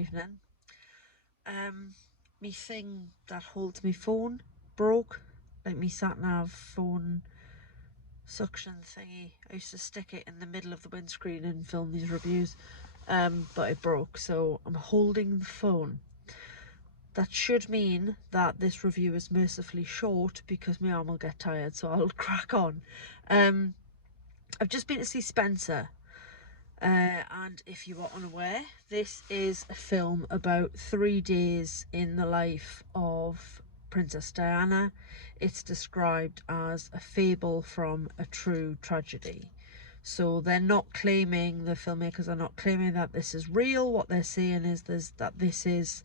Evening. Me thing that holds me phone broke, like me sat nav phone suction thingy. I used to stick it in the middle of the windscreen and film these reviews, but it broke, so I'm holding the phone. That should mean that this review is mercifully short because my arm will get tired, so I'll crack on. I've just been to see Spencer. And if you are unaware, this is a film about 3 days in the life of Princess Diana. It's described as a fable from a true tragedy. So they're not claiming, the filmmakers are not claiming that this is real. What they're saying is that this is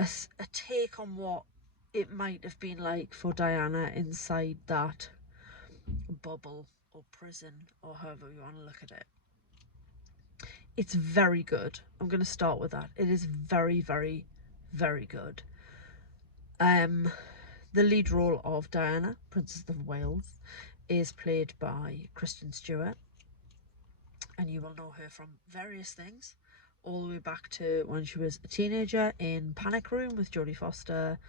a take on what it might have been like for Diana inside that bubble or prison, or however you want to look at it. It's very good. I'm going to start with that. It is very, very, very good. The lead role of Diana, Princess of Wales, is played by Kristen Stewart, and you will know her from various things, all the way back to when she was a teenager in Panic Room with Jodie Foster,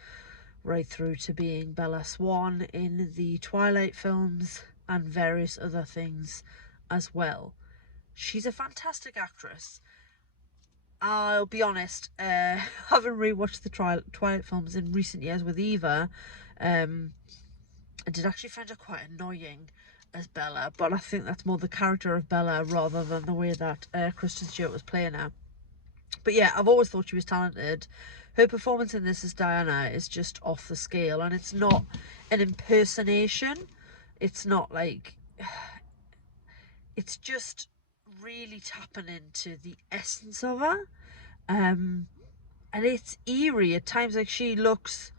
right through to being Bella Swan in the Twilight films and various other things as well. She's a fantastic actress. I'll be honest, having rewatched the Twilight films in recent years with Eva, I did actually find her quite annoying as Bella, but I think that's more the character of Bella rather than the way that Kristen Stewart was playing her. But yeah, I've always thought she was talented. Her performance in this as Diana is just off the scale, and it's not an impersonation. It's not like... It's just really tapping into the essence of her. And it's eerie at times. Like, she looks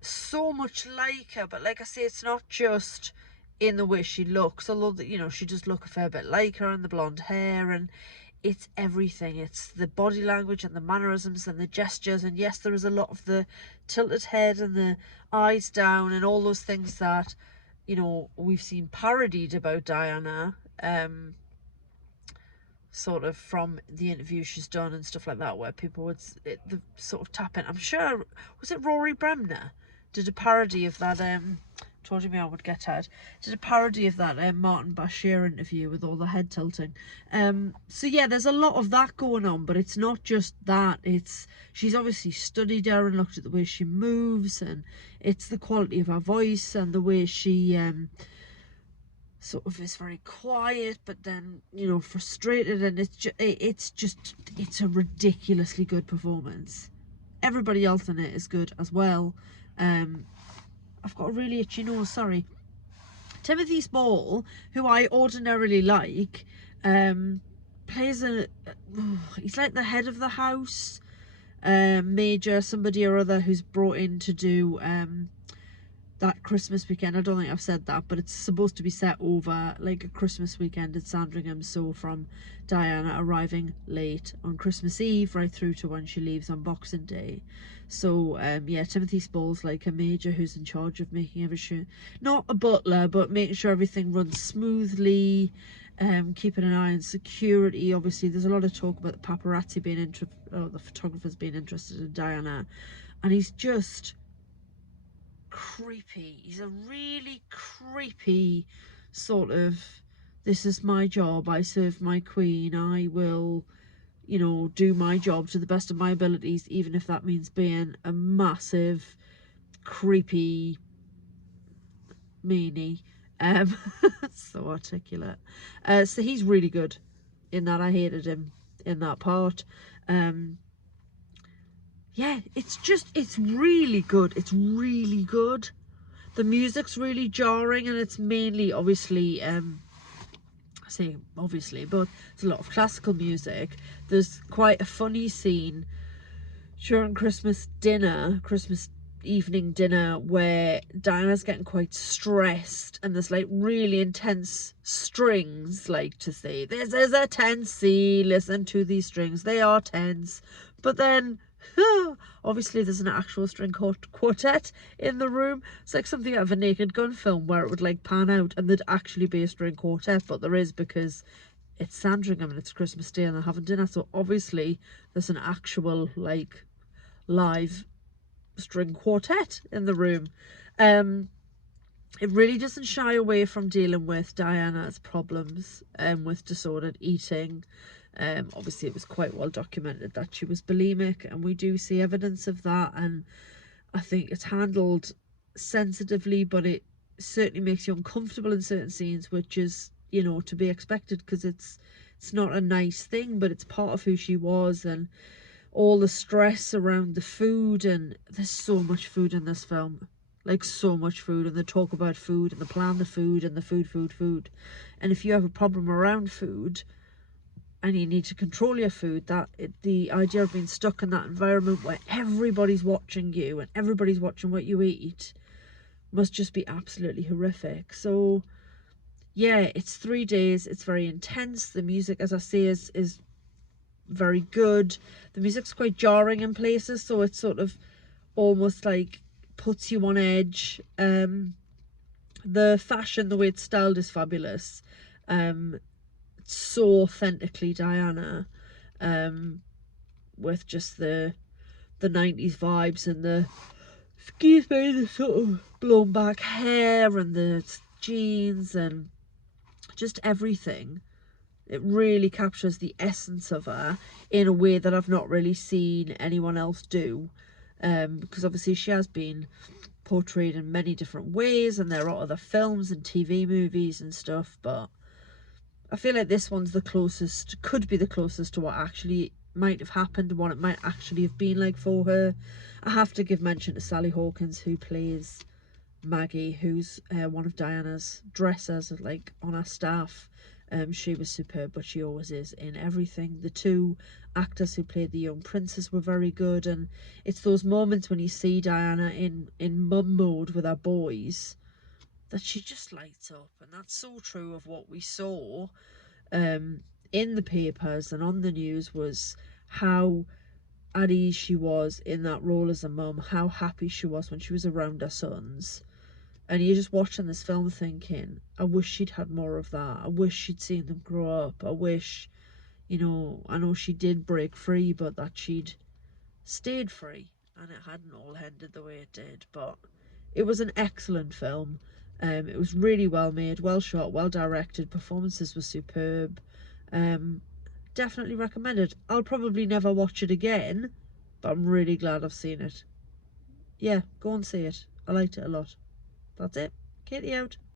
so much like her, but like I say, it's not just in the way she looks, although that, you know, she does look a fair bit like her, and the blonde hair, and it's everything. It's the body language and the mannerisms and the gestures, and yes, there is a lot of the tilted head and the eyes down and all those things that, you know, we've seen parodied about Diana, sort of from the interview she's done and stuff like that, where people would the sort of tap in. I'm sure, was it Rory Bremner did a parody of that, told you me I would get at, did a parody of that Martin Bashir interview with all the head tilting. So yeah, there's a lot of that going on, but it's not just that. It's, she's obviously studied her and looked at the way she moves, and it's the quality of her voice and the way she sort of is very quiet, but then, you know, frustrated, and it's a ridiculously good performance. Everybody else in it is good as well. I've got a really itchy nose, sorry. Timothy Spall, who I ordinarily like, plays he's like the head of the house, major somebody or other, who's brought in to do that Christmas weekend. I don't think I've said that, but it's supposed to be set over like a Christmas weekend at Sandringham, so from Diana arriving late on Christmas Eve right through to when she leaves on Boxing Day. So yeah, Timothy Spall's like a major who's in charge of making everything, not a butler, but making sure everything runs smoothly, keeping an eye on security. Obviously there's a lot of talk about the paparazzi being the photographers being interested in Diana, and he's just creepy. He's a really creepy sort of, this is my job, I serve my queen, I will, you know, do my job to the best of my abilities, even if that means being a massive creepy meanie. So articulate. So he's really good in that. I hated him in that part. Yeah, it's really good. It's really good. The music's really jarring, and it's mainly, obviously, I say obviously, but it's a lot of classical music. There's quite a funny scene during Christmas evening dinner, where Diana's getting quite stressed, and there's like really intense strings, like to say, this is a tense scene, listen to these strings, they are tense. But then obviously there's an actual string quartet in the room. It's like something out of a Naked Gun film, where it would like pan out and there'd actually be a string quartet, but there is, because it's Sandringham and it's Christmas Day and they're having dinner, so obviously there's an actual like live string quartet in the room. It really doesn't shy away from dealing with Diana's problems with disordered eating. Obviously it was quite well documented that she was bulimic, and we do see evidence of that, and I think it's handled sensitively, but it certainly makes you uncomfortable in certain scenes, which is, you know, to be expected, because it's not a nice thing, but it's part of who she was, and all the stress around the food. And there's so much food in this film, like so much food, and they talk about food and they plan the food and the food. And if you have a problem around food and you need to control your food, the idea of being stuck in that environment where everybody's watching you and everybody's watching what you eat must just be absolutely horrific. So yeah, it's 3 days, it's very intense. The music, as I say, is very good. The music's quite jarring in places, so it's sort of almost like puts you on edge. The fashion, the way it's styled, is fabulous. It's so authentically Diana, with just the 90s vibes and the, excuse me, the sort of blown back hair and the jeans and just everything. It really captures the essence of her in a way that I've not really seen anyone else do, because obviously she has been portrayed in many different ways and there are other films and TV movies and stuff, but I feel like this one's the closest, could be the closest to what actually might have happened and what it might actually have been like for her. I have to give mention to Sally Hawkins, who plays Maggie, who's one of Diana's dressers, like on our staff. She was superb, but she always is in everything. The two actors who played the young princes were very good, and it's those moments when you see Diana in mum mode with her boys that she just lights up, and that's so true of what we saw in the papers and on the news, was how at ease she was in that role as a mum, how happy she was when she was around her sons. And you're just watching this film thinking, I wish she'd had more of that. I wish she'd seen them grow up. I wish, you know, I know she did break free, but that she'd stayed free and it hadn't all ended the way it did. But it was an excellent film. It was really well made, well shot, well directed. Performances were superb. Definitely recommended. I'll probably never watch it again, but I'm really glad I've seen it. Yeah, go and see it. I liked it a lot. That's it. Katie out.